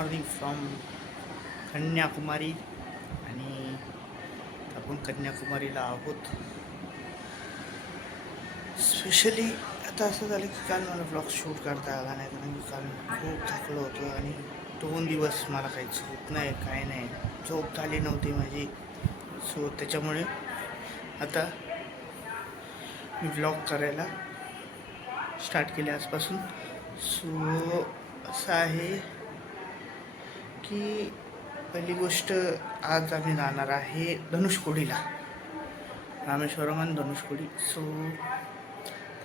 Morning from Kanyakumari. आणि आपण कन्याकुमारीला आहोत. स्पेशली आता असं झालं की काल मला ब्लॉग शूट करता आला नाही, कारण की काल खूप थकलो होतो आणि 2 दिवस मला काही झोप नाही, काय नाही, झोप झाली नव्हती माझी. सो त्याच्यामुळे आता मी ब्लॉग करायला स्टार्ट केले आजपासून. सो असं आहे की पहिली गोष्ट, आज आम्ही जाणार आहे धनुषकोडीला, रामेश्वरम आणि धनुषकोडी. सो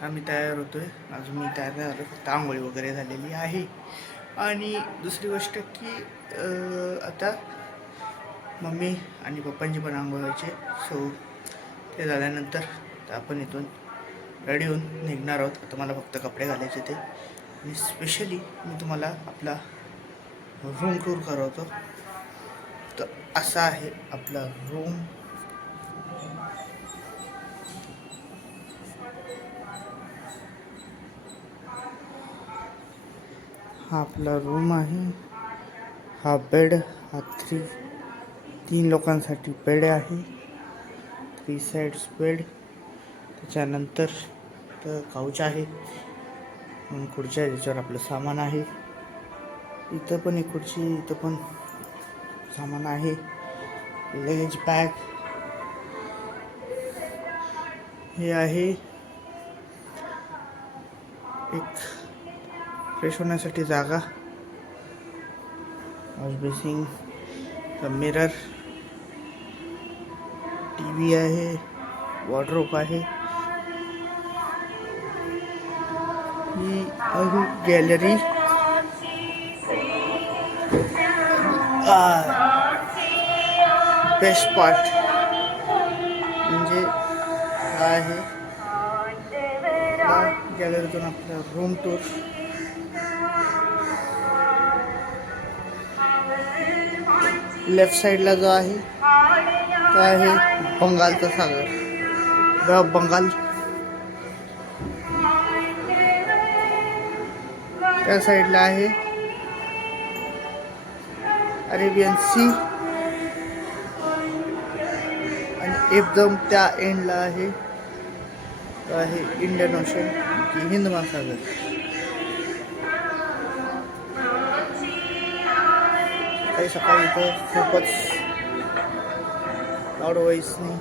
आम्ही तयार होतो आहे. अजून मी तयार नाही झालो, फक्त आंघोळी वगैरे झालेली आहे. आणि दुसरी गोष्ट की आता मम्मी आणि पप्पांची पण आंघोळ व्हायचे. सो ते झाल्यानंतर आपण इथून रेडी होऊन निघणार आहोत. आता मला फक्त कपडे घालायचे ते. आणि स्पेशली मी तुम्हाला आपला रूम टूर करवतो. तर असा आहे आपला रूम. हा आपला रूम आहे. हा बेड, हा 3 लोकांसाठी बेड आहे. 3 साइड्स बेड. त्याच्यानंतर तर काउच आहे, म्हणून खुर्ची आहे ज्याच्यावर आपलं सामान आहे. इथं पण एक खुर्ची, इथं पण सामान आहे. लगेज बॅग हे आहे. एक फ्रेश होण्यासाठी जागा, वॉश बेसिंग, मिरर, टीव्ही आहे, वॉर्डरोब आहे. ही आहे गॅलरी. बेस्ट पार्ट म्हणजे हा आहे गॅलरीतून आपला रूम टूर. लेफ्ट साईडला जो आहे तो आहे बंगालचा सागर, बे ऑफ बंगाल. त्या साईडला आहे अरेबियन सी. आणि एकदम त्या एंडला आहे इंडियन ओशन की हिंद महासागर. काही सकाळी इथं खूपच लाऊड व्हॉइसनी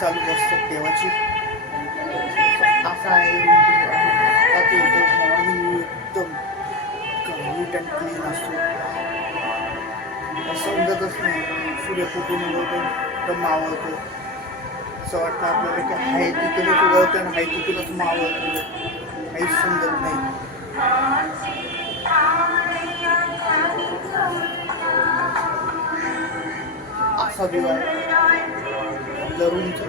चालू असतं देवाची. असा आहे मॉर्निंग एकदम नीट अँड क्लीन असतो. समजतच नाही सूर्य कुठून उगवतो, एकदम मावळतो. असं वाटतं आपल्याला की हाय तिथूनच उगवतं आणि हाय तिथूनच मावळतो, काहीच समजत नाही. असा व्ह्यू आहे आपल्या रूमचा.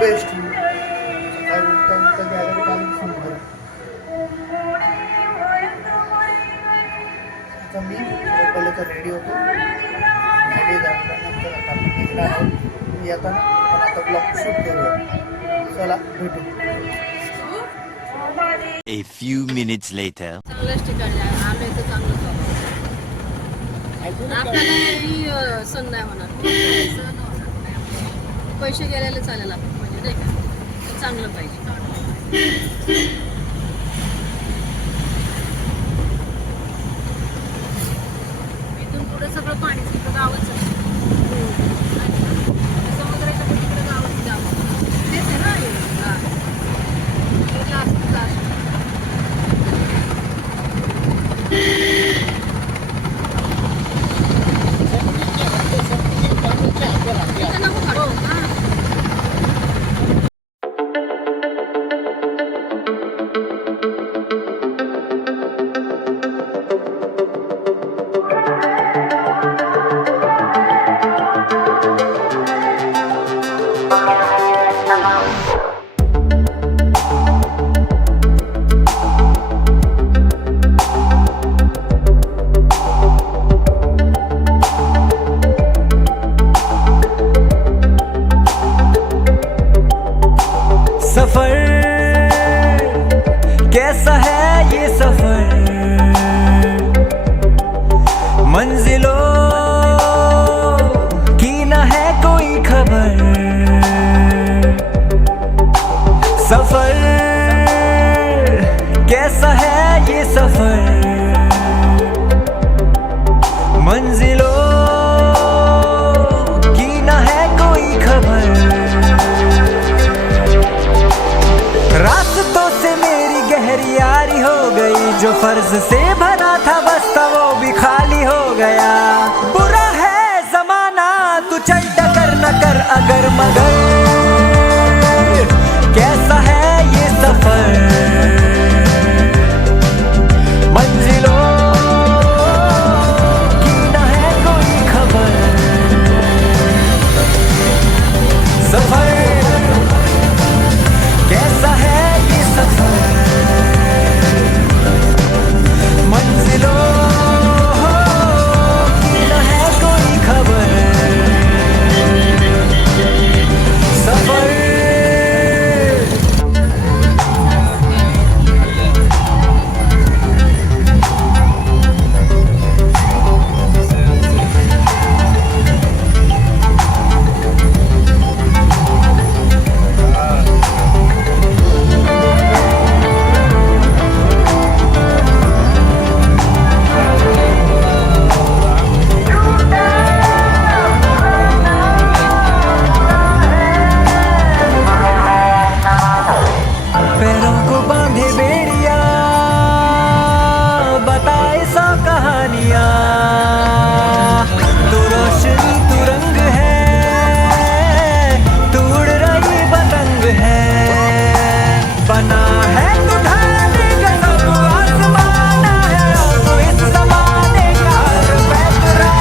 बेस्ट सकाळी उठता उठता गॅलरी पाहिजे समजा. आता मी पहिले तर रेडी होतो. रेडी झाल्यानंतर आता आपण निघणार आहोत. येताना पण आता ब्लॉग शूट करूया. चला भेटू. A few minutes later. चांगल्याच ठिकाणी आहे. आम्ही तर चांगलं आपल्याला सण नाही होणार, पैसे गेलेले चालेल आपण, म्हणजे नाही का, चांगलं पाहिजे. इथून पुढे सगळं पाणी तिकडं गावच आहे. समुद्राच्या तिकडे गावच गाव तेच आहे ना. भरा था बस्ता वो भी खाली हो गया। बुरा है जमाना तू चल डगर न कर अगर मगर, कैसा है ये सफर मंजिलों की न है कोई खबर। सफर कैसा है ये सफर मंजिलों की न है कोई खबर। सफर पैरों को बांधे बेड़िया बताए सौ कहानियां। तू रोशनी तू रंग है तू उड़ रही पतंग है। बना है तू ढाले गजब आसमाना है तू इस जमाने का पैतरा।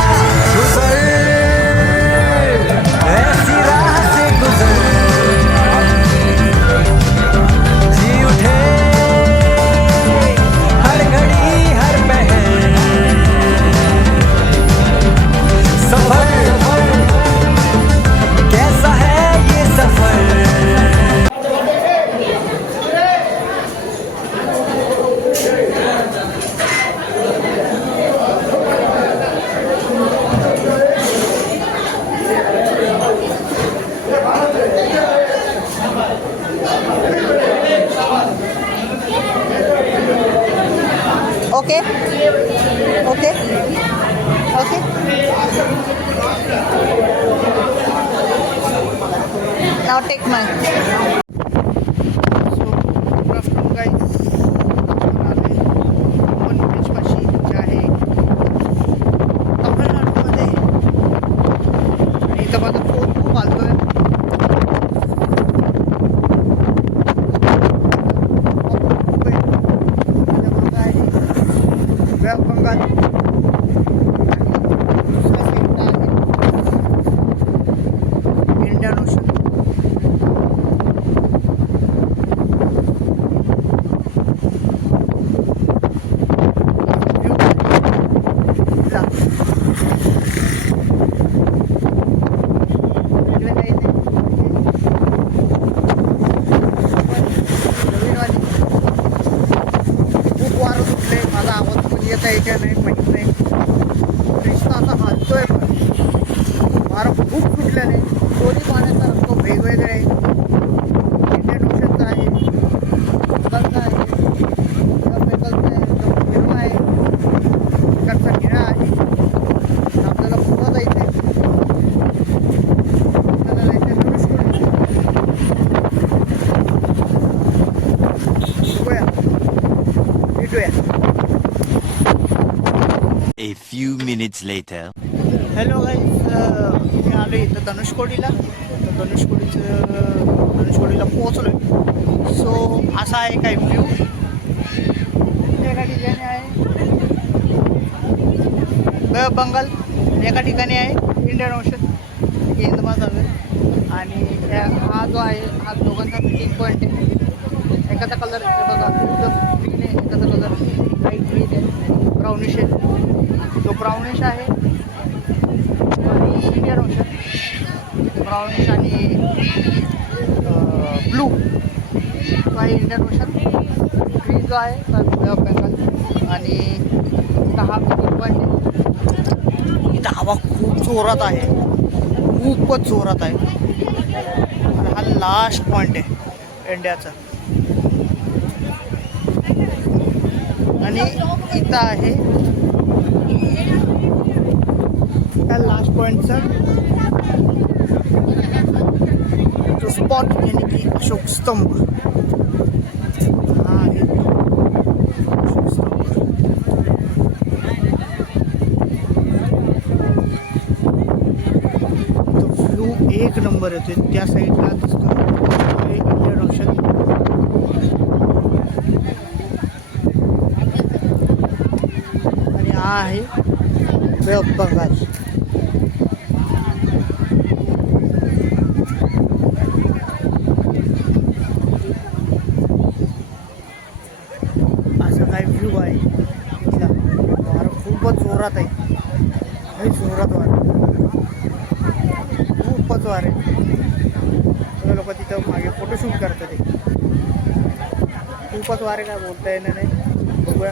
गुजर ऐसी राह से गुजर जी उठे हर घड़ी हर पहर। सफर कैसा है ये सफर। Okay. Okay. Okay. Now take mine. So good afternoon guys. आले ओपन ब्रिज पाशी जे आहे तमिळनाडूमध्ये आणि इथं माझा फोन खूप आलतोय. वेस्ट बंगाल आणि दुसऱ्या साईडला आहे इंडियन ओशन. खूप वारं सुटले. माझा आवाज पण येत आहे का नाही माहीत नाही. रिश्ता असा हालतोय पण वारं खूप सुटल्याने दोन्ही पाण्याचा रंग वेगवेगळे आहे. इंडियन ओशनचा आहे, बंगालचा आहे, बेंगलचा आहे, एकदम हिरवा आहे, इकडचा निळा आहे. आपल्याला पुन्हा जायचं आहे. आपल्याला जायचं आहे धनुषकोडी. बघूया भेटूया. A few minutes later. Hello guys, मी आलो इथं धनुषकोडीला. तर धनुषकोडीला पोहोचलो आहे. सो असा आहे काय व्ह्यू. एका ठिकाणी आहे बे ऑफ बंगाल, एका ठिकाणी आहे इंडियन ओशन हिंद महासागर. आणि हा जो आहे हा दोघांचा मीटिंग पॉईंट आहे. एकाचा कलर बघा एकदम ग्रीन आहे, एकाचा कलर लाईट ग्रीन आहे, ब्राउनिश आहे. जो ब्राउनिश आहे इंडियन ओशन, ब्राउनिश आणि ब्लू तो आहे इंडियन ओशन. ग्रीन जो आहे बे ऑफ बेंगाल. आणि इथं हा मीटिंग पॉईंट आहे. इथं हवा खूप जोरात आहे, खूपच जोरात आहे. आणि हा लास्ट पॉईंट आहे इंडियाचा. आणि इथं आहे त्या लास्ट पॉईंटचा जो स्पॉट यानी की अशोक स्तंभ. हा आहे अशोक स्तंभ. नंबर येतो त्या साईडला दिसतो इंडियन ओशन. आणि हा आहे बे ऑफ बंगाल. असा काय व्ह्यू आहे इथला. वारं खूपच जोरात आहे. लई जोरात वारं, खूपच वारे. लोक तिथं मागे फोटोशूट करतात. ते खूपच वारे, काय बोलता येणार नाही. बघूया